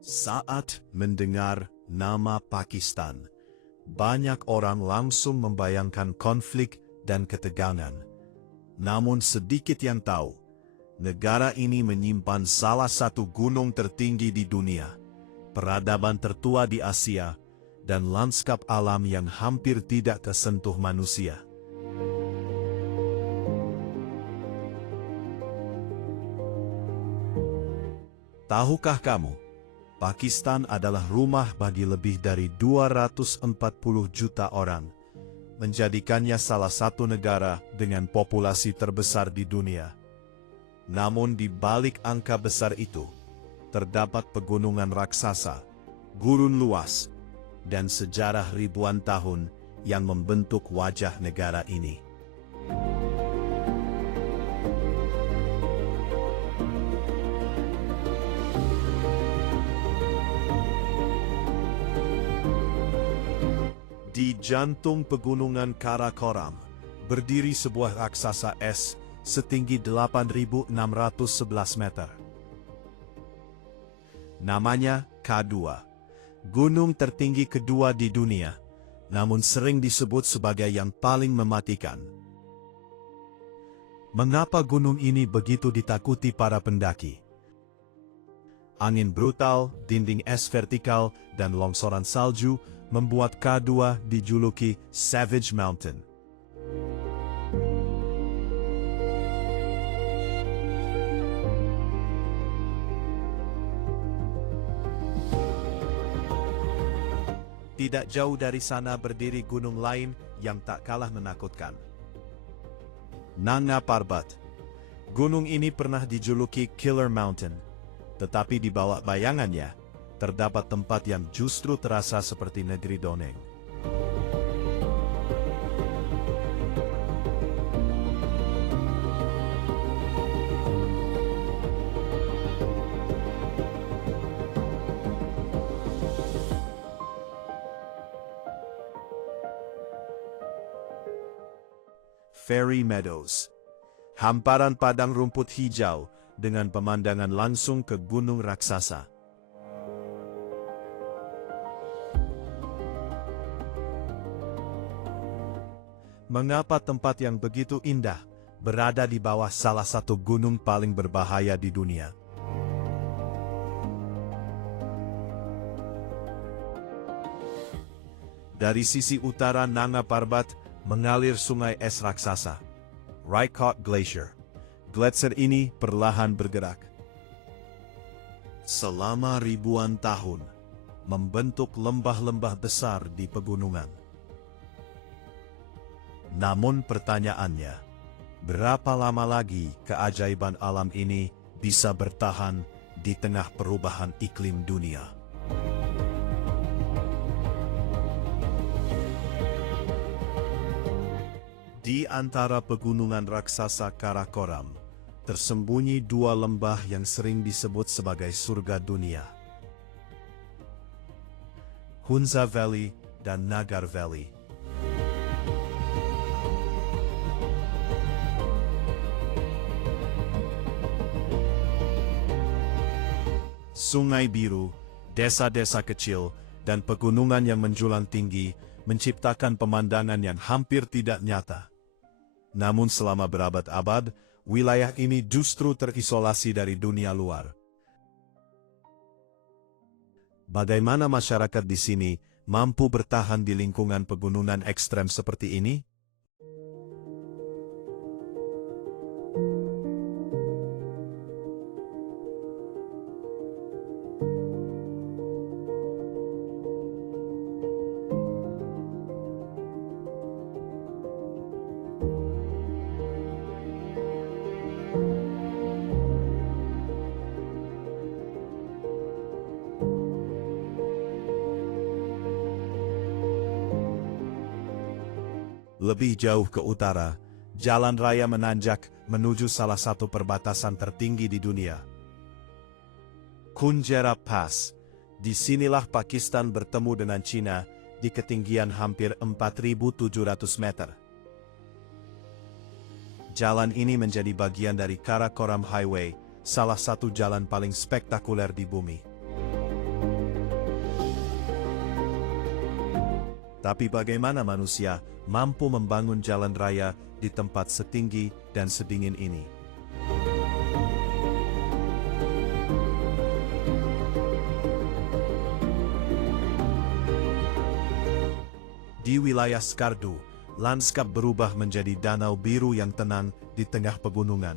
Saat mendengar nama Pakistan, banyak orang langsung membayangkan konflik dan ketegangan. Namun sedikit yang tahu, negara ini menyimpan salah satu gunung tertinggi di dunia, peradaban tertua di Asia, dan lanskap alam yang hampir tidak tersentuh manusia. Tahukah kamu, Pakistan adalah rumah bagi lebih dari 240 juta orang, menjadikannya salah satu negara dengan populasi terbesar di dunia. Namun di balik angka besar itu, terdapat pegunungan raksasa, gurun luas, dan sejarah ribuan tahun yang membentuk wajah negara ini. Di jantung pegunungan Karakoram, berdiri sebuah raksasa es setinggi 8.611 meter. Namanya K2, gunung tertinggi kedua di dunia, namun sering disebut sebagai yang paling mematikan. Mengapa gunung ini begitu ditakuti para pendaki? Angin brutal, dinding es vertikal, dan longsoran salju membuat K2 dijuluki Savage Mountain. Tidak jauh dari sana berdiri gunung lain yang tak kalah menakutkan, Nanga Parbat. Gunung ini pernah dijuluki Killer Mountain, tetapi di bawah bayangannya, terdapat tempat yang justru terasa seperti negeri dongeng. Fairy Meadows, hamparan padang rumput hijau dengan pemandangan langsung ke gunung raksasa. Mengapa tempat yang begitu indah berada di bawah salah satu gunung paling berbahaya di dunia? Dari sisi utara Nanga Parbat mengalir sungai es raksasa, Raikot Glacier. Gletser ini perlahan bergerak selama ribuan tahun, membentuk lembah-lembah besar di pegunungan. Namun pertanyaannya, berapa lama lagi keajaiban alam ini bisa bertahan di tengah perubahan iklim dunia? Di antara pegunungan raksasa Karakoram, tersembunyi dua lembah yang sering disebut sebagai surga dunia, Hunza Valley dan Nagar Valley. Sungai biru, desa-desa kecil, dan pegunungan yang menjulang tinggi menciptakan pemandangan yang hampir tidak nyata. Namun selama berabad-abad, wilayah ini justru terisolasi dari dunia luar. Bagaimana masyarakat di sini mampu bertahan di lingkungan pegunungan ekstrem seperti ini? Lebih jauh ke utara, jalan raya menanjak menuju salah satu perbatasan tertinggi di dunia, Khunjerab Pass. Disinilah Pakistan bertemu dengan Cina di ketinggian hampir 4.700 meter. Jalan ini menjadi bagian dari Karakoram Highway, salah satu jalan paling spektakuler di bumi. Tapi bagaimana manusia mampu membangun jalan raya di tempat setinggi dan sedingin ini? Di wilayah Skardu, lanskap berubah menjadi danau biru yang tenang di tengah pegunungan.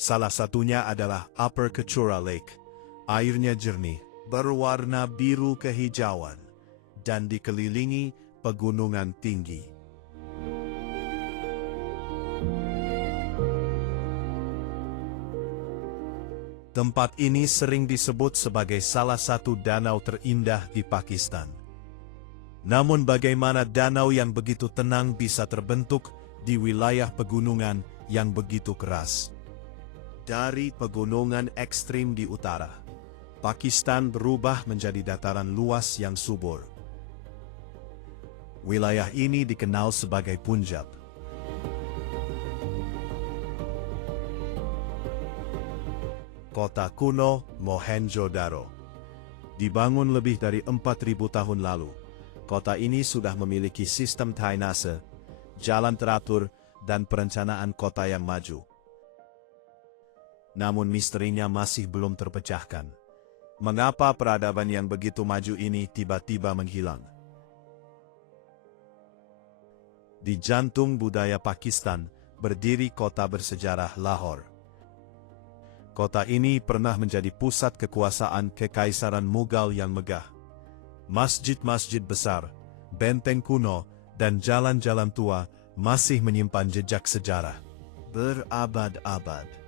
Salah satunya adalah Upper Kechura Lake. Airnya jernih, berwarna biru kehijauan, dan dikelilingi pegunungan tinggi. Tempat ini sering disebut sebagai salah satu danau terindah di Pakistan. Namun bagaimana danau yang begitu tenang bisa terbentuk di wilayah pegunungan yang begitu keras? Dari pegunungan ekstrim di utara, Pakistan berubah menjadi dataran luas yang subur. Wilayah ini dikenal sebagai Punjab. Kota kuno Mohenjo-daro. Dibangun lebih dari 4.000 tahun lalu, kota ini sudah memiliki sistem drainase, jalan teratur, dan perencanaan kota yang maju. Namun misterinya masih belum terpecahkan. Mengapa peradaban yang begitu maju ini tiba-tiba menghilang? Di jantung budaya Pakistan berdiri kota bersejarah Lahore. Kota ini pernah menjadi pusat kekuasaan Kekaisaran Mughal yang megah. Masjid-masjid besar, benteng kuno, dan jalan-jalan tua masih menyimpan jejak sejarah berabad-abad.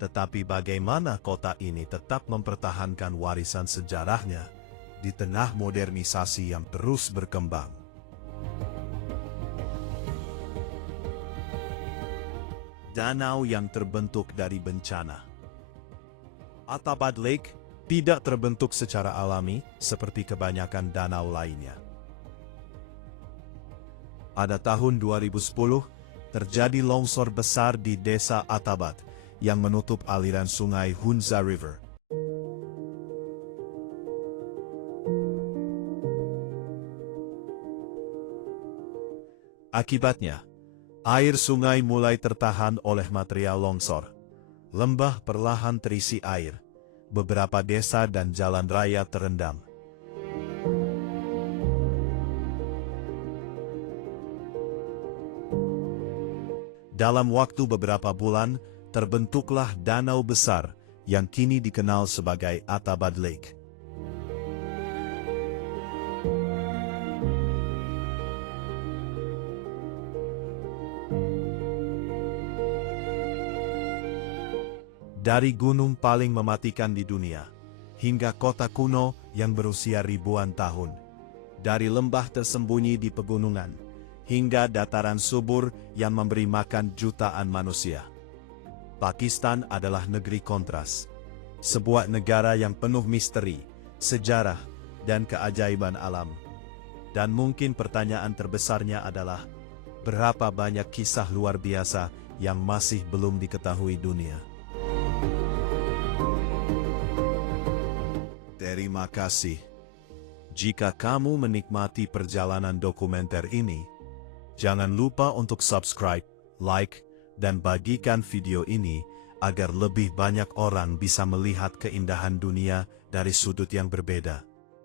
Tetapi bagaimana kota ini tetap mempertahankan warisan sejarahnya di tengah modernisasi yang terus berkembang? Danau yang terbentuk dari bencana. Attabad Lake tidak terbentuk secara alami seperti kebanyakan danau lainnya. Pada tahun 2010, terjadi longsor besar di desa Attabad yang menutup aliran sungai Hunza River. Akibatnya, air sungai mulai tertahan oleh material longsor. Lembah perlahan terisi air. Beberapa desa dan jalan raya terendam. Dalam waktu beberapa bulan, terbentuklah danau besar yang kini dikenal sebagai Attabad Lake. Dari gunung paling mematikan di dunia, hingga kota kuno yang berusia ribuan tahun. Dari lembah tersembunyi di pegunungan, hingga dataran subur yang memberi makan jutaan manusia. Pakistan adalah negeri kontras. Sebuah negara yang penuh misteri, sejarah, dan keajaiban alam. Dan mungkin pertanyaan terbesarnya adalah, berapa banyak kisah luar biasa yang masih belum diketahui dunia? Terima kasih. Jika kamu menikmati perjalanan dokumenter ini, jangan lupa untuk subscribe, like, dan bagikan video ini agar lebih banyak orang bisa melihat keindahan dunia dari sudut yang berbeda.